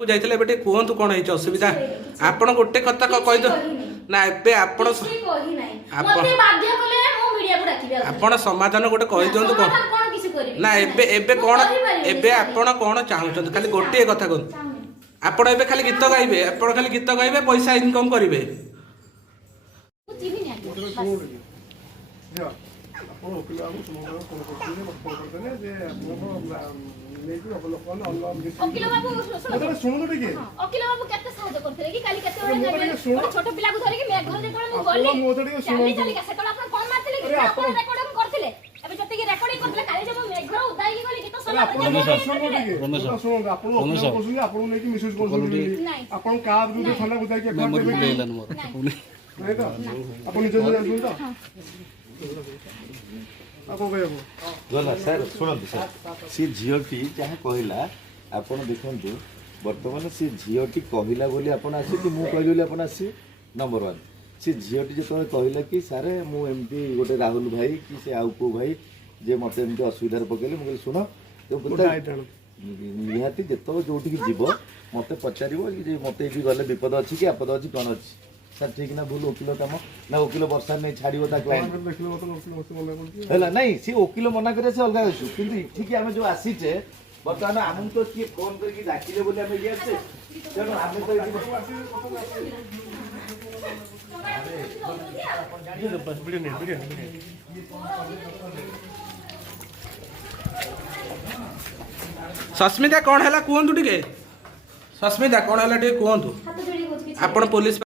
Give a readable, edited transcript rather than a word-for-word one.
जाइए एबे कहतु कौन है असुविधा आपण गोटे कथा कह दो ना एबे आपण समाधान गोटे कह दिंतु कौन ना एबे एबे कौन एबे आपण कौन चाहते खाली गोटे कथा कहतु आपण एबे खाली गीत गाइबे आपण खाली गीत गाइबे पैसा इनकम करेंगे ओकिल बाबू सुनो टिके ओकिल बाबू केते सहायता करथले कि काली केते बडे छोट पिला को धरि कि मैं घर जेतले मु गली चली चली के सेतला अपन कोन मारथले कि अपन रेकॉर्डिंग करथले अबे जते कि रेकॉर्डिंग करथले काली जब मैं घर उदाई कि गली गीत सुना सुनो आपण कोसुनी आपण नै कि मिसेज कोसुनी आपण का विरुद्ध थाना उदाई के कर देबे लेलन मोर नै तो आपण निजे जानू तो गला सर शुणु सर सी झीटी जहाँ कहला आपड़ देखु बर्तमान सी झीटी कहला बोली आप कहली बोली आप नंबर वन सी झीटी जो कहला कि सारे मुझे गोटे राहुल भाई कि से आउ को भाई जे मत एमती असुविधा पकड़े मुझे शुण निहाती जो जो जीव मत पचार मत ये गले विपद अच्छी कि आपद अच्छी कौन अच्छी सर ठीक ना भूल वकिल कम ना वकिल वर्षा नहीं छाड़ो है नहीं सी वकिल मना करे से अलग अच्छे कि ठीक आम जो आसीचे बर्तमान आम तो किए फोन करके डाकिले बोले आम ये आसे तेणु आम तो सस्मिता कौन है कहतु टे सस्मिता कौन है कहतु आपण पुलिस